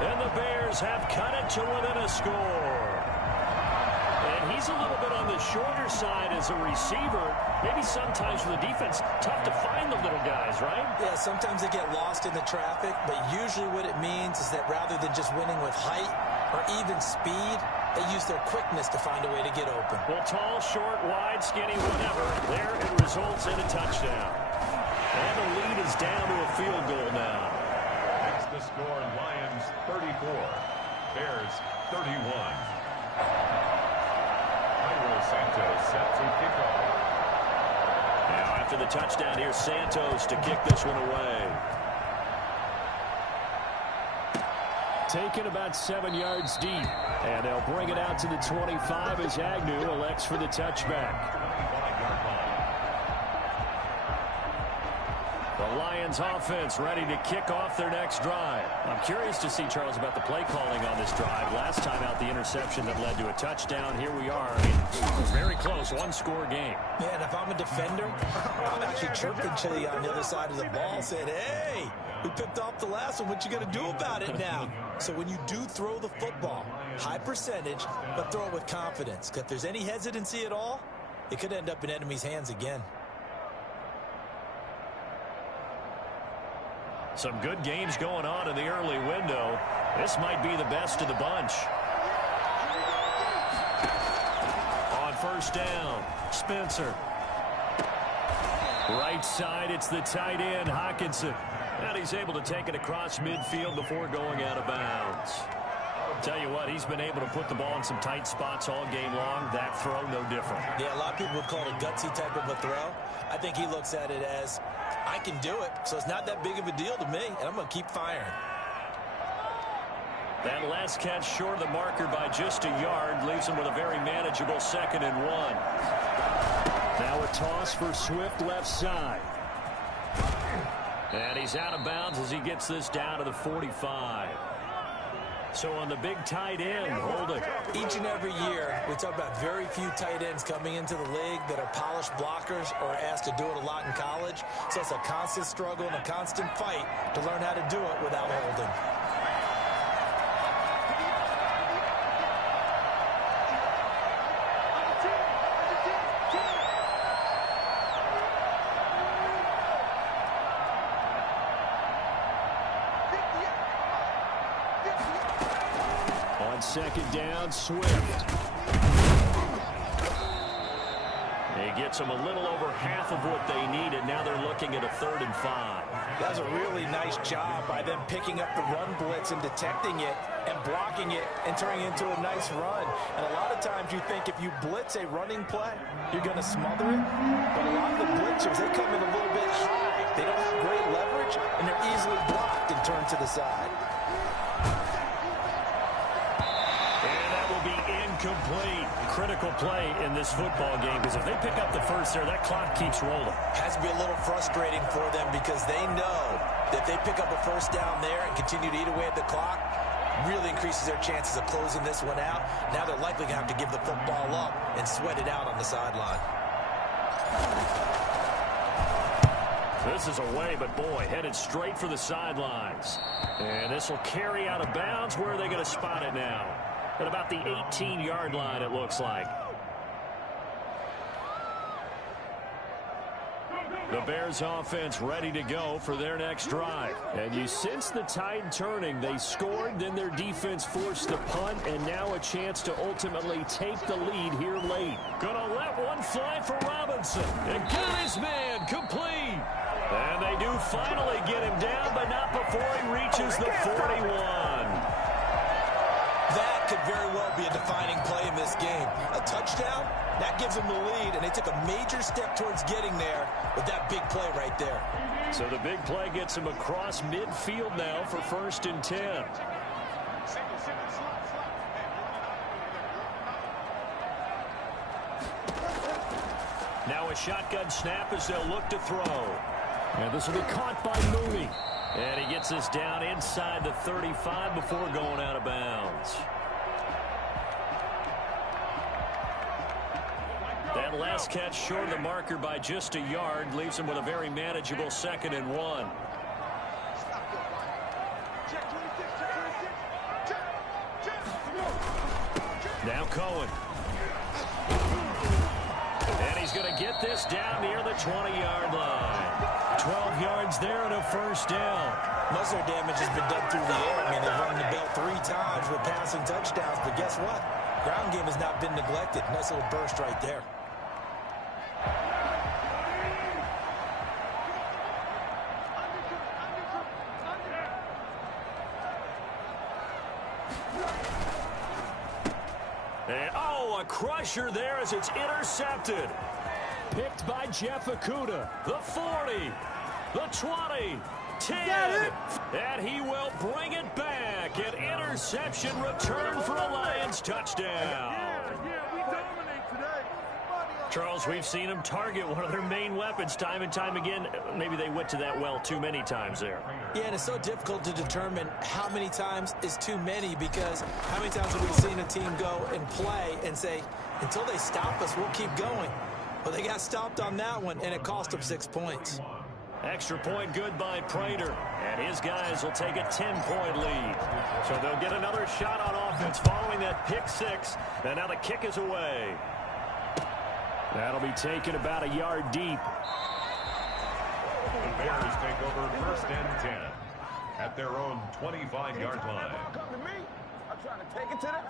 And the Bears have cut it to within a score. And he's a little bit on the shorter side as a receiver. Maybe sometimes for the defense, tough to find the little guys, right? Yeah, sometimes they get lost in the traffic, but usually what it means is that rather than just winning with height or even speed, they use their quickness to find a way to get open. Well, tall, short, wide, skinny, whatever. There it results in a touchdown. And the lead is down to a field goal now. That's the score. Lions 34. Bears 31. Santos set to kick off. Now after the touchdown, here's Santos to kick this one away. Taken about 7 yards deep. And they'll bring it out to the 25 as Agnew elects for the touchback. The Lions offense ready to kick off their next drive. I'm curious to see, Charles, about the play calling on this drive. Last time out, the interception that led to a touchdown. Here we are. I mean, very close, 1-score game. Yeah, and if I'm a defender, I'm actually chirping Chili on the other side of the ball saying, hey, we picked off the last one. What you going to do about it now? So when you do throw the football, high percentage, but throw it with confidence. Because if there's any hesitancy at all, it could end up in enemy's hands again. Some good games going on in the early window. This might be the best of the bunch. On 1st down, Spencer. Right side, it's the tight end, Hockenson. And he's able to take it across midfield before going out of bounds. Tell you what, he's been able to put the ball in some tight spots all game long. That throw, no different. Yeah, a lot of people would call it a gutsy type of a throw. I think he looks at it as, I can do it, so it's not that big of a deal to me, and I'm going to keep firing. That last catch short of the marker by just a yard leaves him with a very manageable 2nd and 1. Now a toss for Swift left side. And he's out of bounds as he gets this down to the 45. So on the big tight end, holding. Each and every year, we talk about very few tight ends coming into the league that are polished blockers or asked to do it a lot in college. So it's a constant struggle and a constant fight to learn how to do it without holding. On 2nd down, Swift. He gets them a little over half of what they needed. Now they're looking at a 3rd and 5. That was a really nice job by them picking up the run blitz and detecting it and blocking it and turning it into a nice run. And a lot of times you think if you blitz a running play, you're going to smother it. But a lot of the blitzers, they come in a little bit high. They don't have great leverage, and they're easily blocked and turned to the side. Incomplete. Critical play in this football game, because if they pick up the first there, that clock keeps rolling. Has to be a little frustrating for them because they know that if they pick up a 1st down there and continue to eat away at the clock, really increases their chances of closing this one out. Now they're likely going to have to give the football up and sweat it out on the sideline. This is away, but boy, headed straight for the sidelines. And this will carry out of bounds. Where are they going to spot it now? At about the 18-yard line, it looks like. The Bears offense ready to go for their next drive. And you sense the tide turning. They scored, then their defense forced the punt, and now a chance to ultimately take the lead here late. Gonna let one fly for Robinson. And get his man complete. And they do finally get him down, but not before he reaches the 41. That could very well be a defining play in this game. A touchdown, that gives them the lead, and they took a major step towards getting there with that big play right there. So the big play gets him across midfield now for 1st and 10. Now a shotgun snap as they'll look to throw. And this will be caught by Mooney. And he gets us down inside the 35 before going out of bounds. That last catch short of the marker by just a yard leaves him with a very manageable 2nd and 1. Now Cohen. And he's going to get this down near the 20-yard line. 12 yards there and a 1st down. Most of their damage has been done through the air. I mean, they've run the bell 3 times with passing touchdowns, but guess what? Ground game has not been neglected. Nice little burst right there. And, oh, a crusher there as it's intercepted. Picked by Jeff Okudah. The 40, the 20, 10, and he will bring it back. An interception return for a Lions touchdown. Yeah, we dominate today. Charles, we've seen him target one of their main weapons time and time again. Maybe they went to that well too many times there. Yeah, and it's so difficult to determine how many times is too many, because how many times have we seen a team go and play and say, until they stop us, we'll keep going. Well, they got stopped on that one, and it cost them 6 points. Extra point good by Prater, and his guys will take a 10-point lead. So they'll get another shot on offense following that pick 6, and now the kick is away. That'll be taken about a yard deep. The Bears take over 1st and 10 at their own 25-yard line. Come to me. I'm trying to take it to them.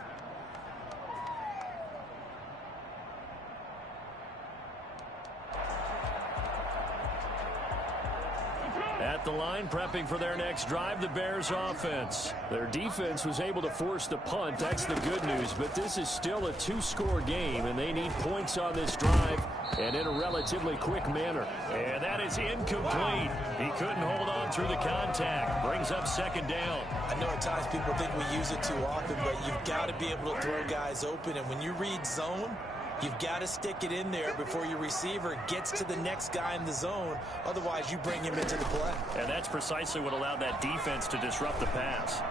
At the line, prepping for their next drive, the Bears offense. Their defense was able to force the punt. That's the good news. But this is still a 2-score game, and they need points on this drive and in a relatively quick manner. And that is incomplete. He couldn't hold on through the contact. Brings up 2nd down. I know at times people think we use it too often, but you've got to be able to throw guys open. And when you read zone, you've got to stick it in there before your receiver gets to the next guy in the zone. Otherwise, you bring him into the play. And that's precisely what allowed that defense to disrupt the pass.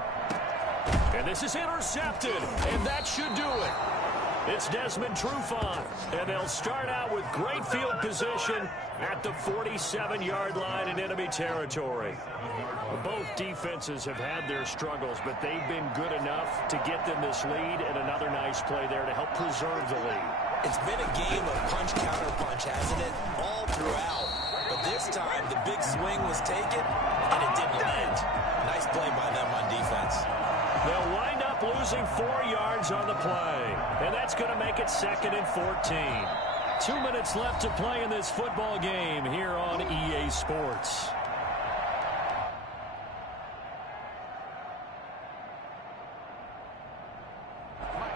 And this is intercepted, and that should do it. It's Desmond Trufant, and they'll start out with great field position at the 47-yard line in enemy territory. Both defenses have had their struggles, but they've been good enough to get them this lead, and another nice play there to help preserve the lead. It's been a game of punch-counter-punch, hasn't it? All throughout. But this time, the big swing was taken, and it didn't land. Nice play by them on defense. They'll wind up losing 4 yards on the play, and that's going to make it 2nd and 14. 2 minutes left to play in this football game here on EA Sports.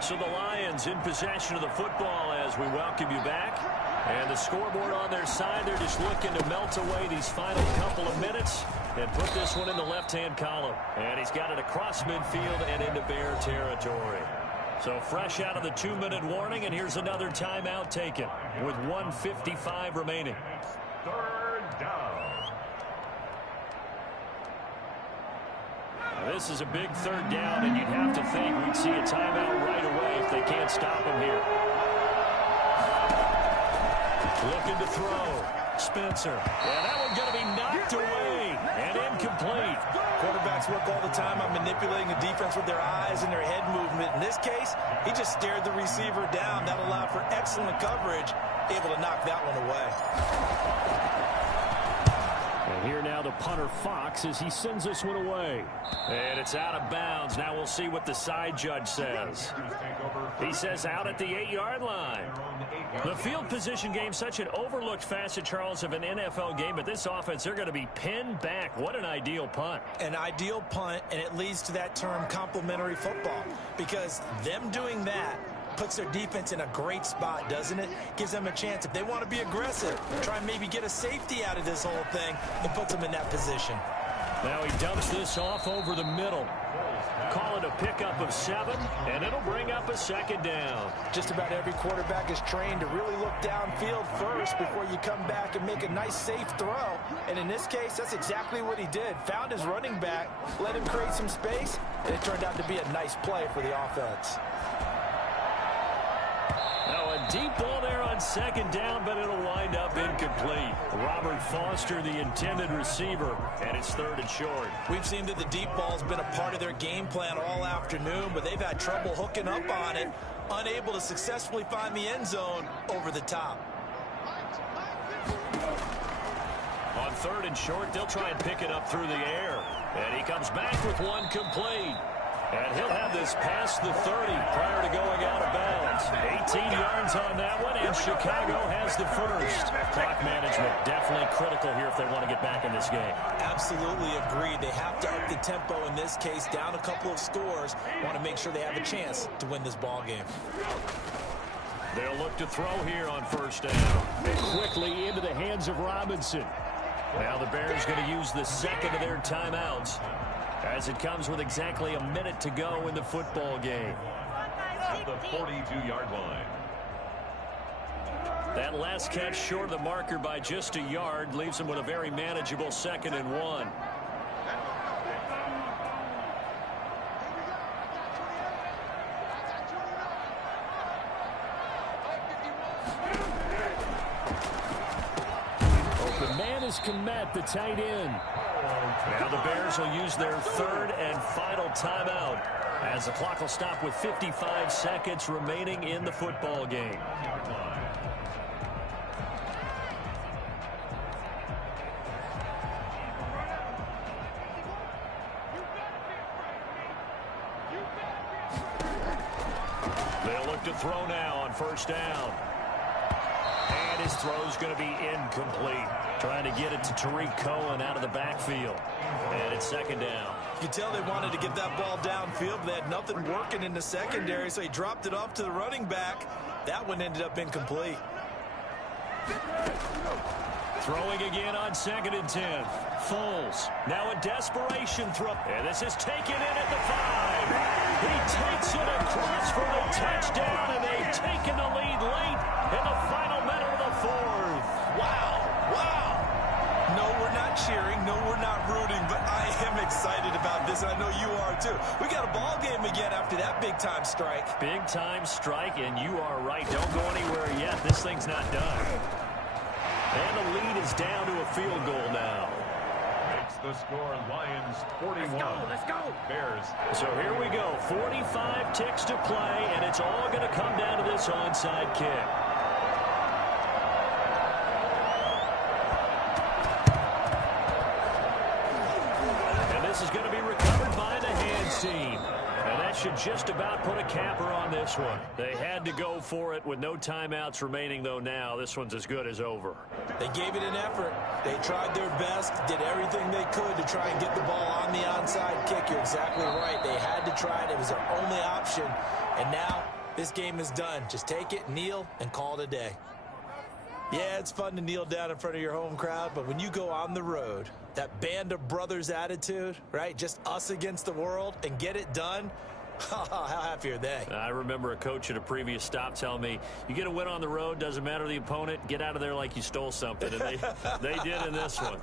So the Lions in possession of the football as we welcome you back. And the scoreboard on their side, they're just looking to melt away these final couple of minutes and put this one in the left-hand column. And he's got it across midfield and into Bear territory. So fresh out of the 2-minute warning, and here's another timeout taken with 1:55 remaining. 3rd down. This is a big 3rd down, and you'd have to think we'd see a timeout right away if they can't stop him here. Looking to throw. Spencer. And that one's going to be knocked away and incomplete. Quarterbacks work all the time on manipulating the defense with their eyes and their head movement. In this case, he just stared the receiver down. That allowed for excellent coverage, able to knock that one away. And Here now the punter Fox as he sends this one away. And it's out of bounds. Now we'll see what the side judge says. He says out at the 8-yard line. The field position game, such an overlooked facet, Charles, of an NFL game, but this offense, they're going to be pinned back. What an ideal punt. An ideal punt, and it leads to that term complementary football, because them doing that puts their defense in a great spot, doesn't it? Gives them a chance. If they want to be aggressive, try and maybe get a safety out of this whole thing, it puts them in that position. Now he dumps this off over the middle. Call it a pickup of 7, and it'll bring up a second down. Just about every quarterback is trained to really look downfield first before you come back and make a nice, safe throw. And in this case, that's exactly what he did. Found his running back, let him create some space, and it turned out to be a nice play for the offense. Now a deep ball there on second down, but it'll wind up incomplete. Robert Foster, the intended receiver, and it's 3rd and short. We've seen that the deep ball's been a part of their game plan all afternoon, but they've had trouble hooking up on it, unable to successfully find the end zone over the top. On 3rd and short, they'll try and pick it up through the air. And he comes back with one complete. And he'll have this past the 30 prior to going out of bounds. 18 yards on that one, and Chicago has the first. Clock management definitely critical here if they want to get back in this game. Absolutely agreed. They have to up the tempo in this case, down a couple of scores. Want to make sure they have a chance to win this ball game. They'll look to throw here on 1st down. And quickly into the hands of Robinson. Now the Bears going to use the second of their timeouts, as it comes with exactly a minute to go in the football game. At the 42-yard line. That last catch short of the marker by just a yard leaves them with a very manageable 2nd and 1. Open man is Kmet, the tight end. Now the Bears will use their 3rd and final timeout, as the clock will stop with 55 seconds remaining in the football game. They'll look to throw now on 1st down. And his throw's going to be incomplete. Trying to get it to Tariq Cohen out of the backfield. And it's 2nd down. You can tell they wanted to get that ball downfield, but they had nothing working in the secondary, so he dropped it off to the running back. That one ended up incomplete. Throwing again on 2nd and 10. Foles. Now a desperation throw. And this is taken in at the 5. He takes it across for a touchdown, and they've taken the lead late in the final minute of the 4th. Wow. Wow. No, we're not cheering. No, we're not rooting, but I am excited about this. I know you are too. We got a ball game again after that big-time strike. Big-time strike, and you are right. Don't go anywhere yet. This thing's not done. And the lead is down to a field goal now. Makes the score Lions 41. Let's go. Bears. So here we go. 45 ticks to play, and it's all going to come down to this onside kick. And this is going to be recovered by the hands team. And that should just about put a capper on this one. They had to go for it with no timeouts remaining, though. Now this one's as good as over. They gave it an effort. They tried their best, did everything they could to try and get the ball on the onside kick. You're exactly right. They had to try it. It was their only option. And now this game is done. Just take it, kneel, and call it a day. Yeah, it's fun to kneel down in front of your home crowd, but when you go on the road, that band of brothers attitude, right? Just us against the world, and get it done. How happy are they? I remember a coach at a previous stop telling me, you get a win on the road, doesn't matter the opponent, get out of there like you stole something. And they did in this one.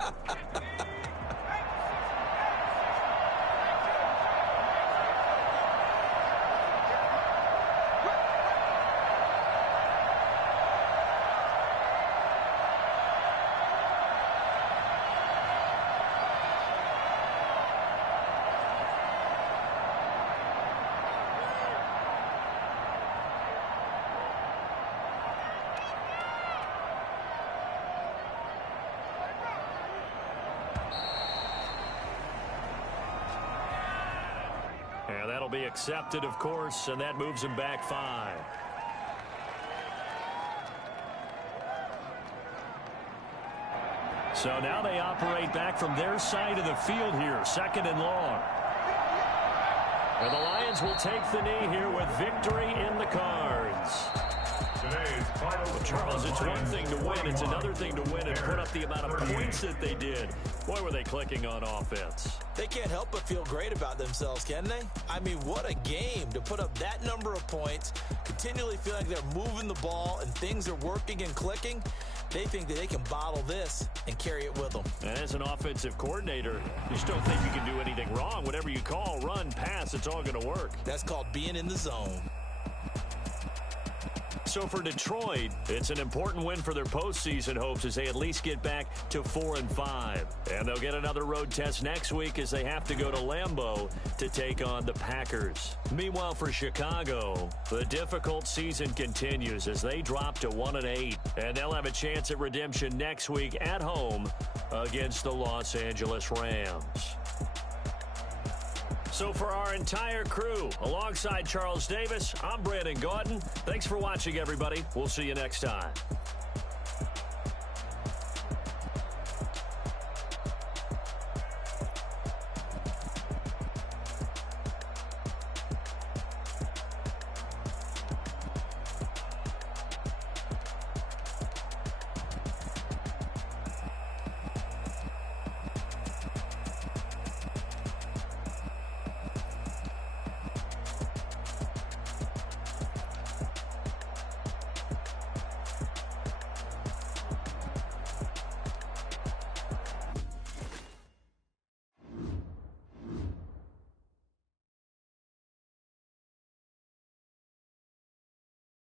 be accepted, of course, and that moves them back 5. So now they operate back from their side of the field here, 2nd and long. And the Lions will take the knee here with victory in the cards. Well, Charles, it's one thing to win. It's another thing to win and put up the amount of points that they did. Boy, were they clicking on offense. They can't help but feel great about themselves, can they? I mean, what a game to put up that number of points, continually feel like they're moving the ball and things are working and clicking. They think that they can bottle this and carry it with them. And as an offensive coordinator, you just don't think you can do anything wrong. Whatever you call, run, pass, it's all going to work. That's called being in the zone. So for Detroit, it's an important win for their postseason hopes as they at least get back to 4-5. And they'll get another road test next week as they have to go to Lambeau to take on the Packers. Meanwhile, for Chicago, the difficult season continues as they drop to 1-8. And they'll have a chance at redemption next week at home against the Los Angeles Rams. So for our entire crew, alongside Charles Davis, I'm Brandon Gaudin. Thanks for watching, everybody. We'll see you next time.